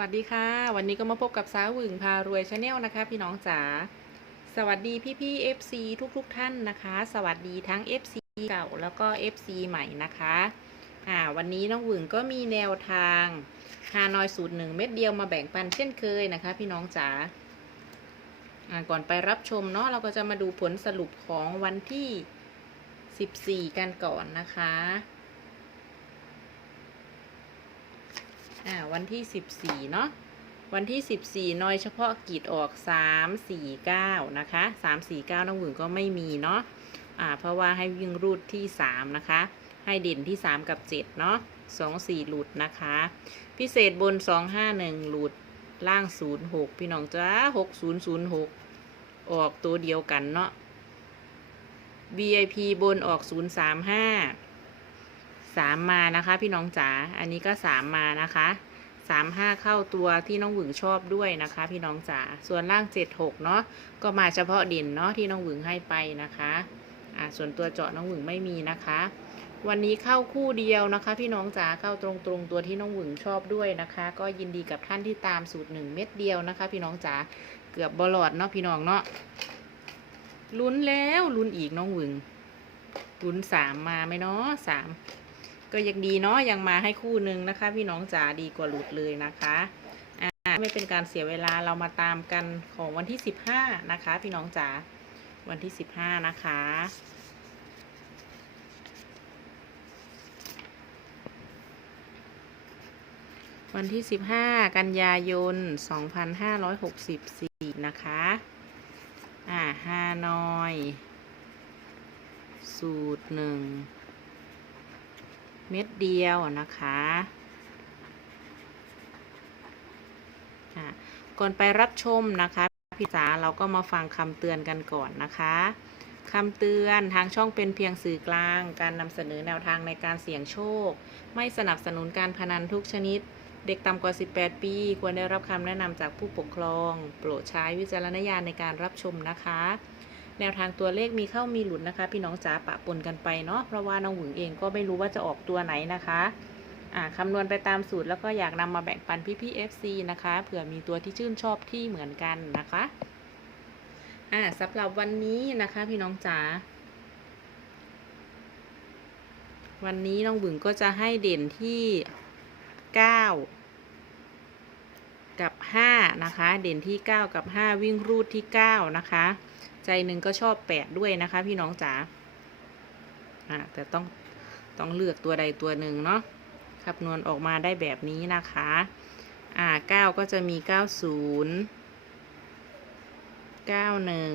วัสดีค่ะ วันนี้ก็มาพบกับสาวหวึงพารวยชาแนลนะคะ พี่น้องจ๋าสวัสดีพี่พี่ๆ FC ทุกๆทท่านนะคะ สวัสดีทั้ง FC เก่าแล้วก็ FC ใหม่นะคะอ่าวันนี้น้องหวึงก็มีแนวทางฮานอยสูตรหนึ่งเม็ดเดียวมาแบ่งปันเช่นเคยนะคะ พี่น้องจ๋าอ่าก่อนไปรับชมเนาะเราก็จะมาดูผลสรุปของวันที่ 14 กันก่อนนะคะ อ่าวันที่สิบสี่เนาะวันที่สิบสี่นอยเฉพาะกิจออกสามสี่เก้านะคะสามสี่เก้าน้องหวึงก็ไม่มีเนาะอ่าเพราะว่าให้วิ่งรูดที่สามนะคะให้เด่นที่สามกับเจ็ดเนาะสองสี่หลุดนะคะ พิเศษบนสองห้าหนึ่งหลุด ล่างศูนย์หกพี่น้องจ้าหกศูนย์ศูนย์หกออกตัวเดียวกันเนาะ VIP บนออกศูนย์ สามมานะคะ พี่น้องจ๋า อันนี้ก็สามมานะคะสามห้าเข้าตัวที่น้องหวึงชอบด้วยนะคะ พี่น้องจ๋า ส่วนล่างเจ็ดหกเนาะ ก็มาเฉพาะด่นเนาะที่น้องหวึงให้ไปนะคะ อ่า ส่วนตัวเจาะน้องหวึงไม่มีนะคะ วันนี้เข้าคู่เดียวนะคะ พี่น้องจ๋า เข้าตรงตรงๆตัวที่น้องหวึงชอบด้วยนะคะ ก็ยินดีกับท่านที่ตามสูตรหนึ่งเม็ดเดียวนะคะ พี่น้องจ๋า เกือบบอลอดเนาะพี่น้องเนาะ ลุ้นแล้วลุ้นอีกน้องหวึงลุ้นสามมาไหมเนาะสาม ก็ยังดีเนาะยังมาให้คู่หนึ่งนะคะ พี่น้องจ๋าดีกว่าหลุดเลยนะคะอ่าไม่เป็นการเสียเวลาเรามาตามกันของวันที่สิบห้านะคะ พี่น้องจ๋าวันที่สิบห้านะคะวันที่สิบห้ากันยายนสองพันห้าร้อยหกสิบสี่นะคะ อ่าฮานอย สูตรหนึ่ง เม็ดเดียวนะคะก่อนไปรับชมนะคะพี่จ๋าเราก็มาฟังคำเตือนกันก่อนนะคะคำเตือนทางช่องเป็นเพียงสื่อกลาง การนำเสนอแนวทางในการเสี่ยงโชค ไม่สนับสนุนการพนันทุกชนิด เด็กต่ำกว่า 18 ปี ควรได้รับคำแนะนำจากผู้ปกครอง โปรดใช้วิจารณญาณในการรับชมนะคะ แนวทางตัวเลขมีเข้ามีหลุดนะคะ พี่น้องจ๋าปะปนกันไปเนาะเพราะว่าน้องหวึงเองก็ไม่รู้ว่าจะออกตัวไหนนะคะอ่าคำนวณไปตามสูตรแล้วก็อยากนำมาแบ่งปันพี่พี่ FC นะคะเผื่อมีตัวที่ชื่นชอบที่เหมือนกันนะคะอ่าสำหรับวันนี้นะคะ พี่น้องจ๋าวันนี้น้องหวึงก็จะให้เด่นที่ 9 กับ 5 นะคะ เด่นที่ 9 กับ 5 วิ่งรูดที่ 9 นะคะ ใจหนึ่งก็ชอบแปดด้วยนะคะ พี่น้องจ๋าอ่าแต่ต้องต้องเลือกตัวใดตัวหนึ่งเนาะคำนวณออกมาได้แบบนี้นะคะ อ่าเก้าก็จะมีเก้าศูนย์เก้าหนึ่ง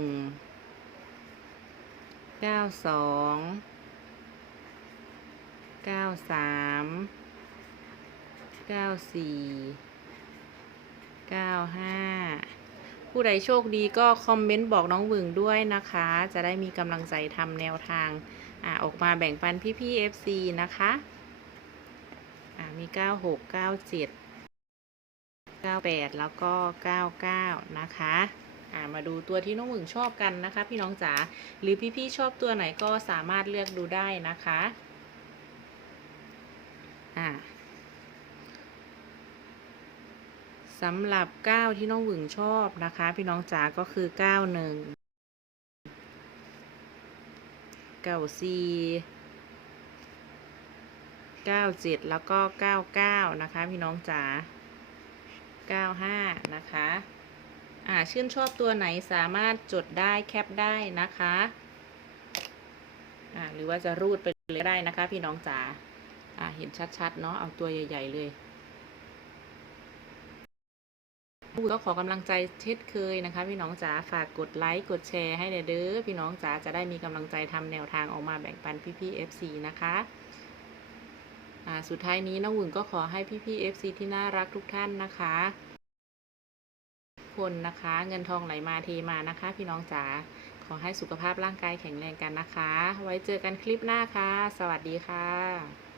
เก้าสองเก้าสามเก้าสี่เก้าห้า ผู้ใดโชคดีก็คอมเมนต์บอกน้องวึงด้วยนะคะ จะได้มีกำลังใจทำแนวทางอออกมาแบ่งปันพี่ๆ FC นะคะมี 96 97 98 แล้วก็ 99 นะคะมาดูตัวที่น้องหวึงชอบกันนะคะ พี่น้องจ๋าหรือพี่ๆชอบตัวไหนก็สามารถเลือกดูได้นะคะอ่า สำหรับ9ที่น้องหวึงชอบนะคะ พี่น้องจ๋าก็คือ91 94 97แล้วก็99นะคะ พี่น้องจ๋า95นะคะอ่าชื่นชอบตัวไหนสามารถจดได้แคปได้นะคะอ่าหรือว่าจะรูดไปเลยได้นะคะ พี่น้องจ๋าอ่าเห็นชัดๆเนาะเอาตัวใหญ่ ๆ เลย ก็ขอกำลังใจเช่นเคยนะคะ พี่น้องจ๋าฝากกดไลค์กดแชร์ให้หน่อเด้อพี่น้องจ๋าจะได้มีกำลังใจทำแนวทางออกมาแบ่งปันพี่ๆ FC นะคะอ่าสุดท้ายนี้น้องหวึงก็ขอให้พี่ๆ FC ที่น่ารักทุกท่านนะคะทุกคนนะคะเงินทองไหลมาเทมานะคะ พี่น้องจ๋าขอให้สุขภาพร่างกายแข็งแรงกันนะคะ ไว้เจอกันคลิปหน้าค่ะ สวัสดีค่ะ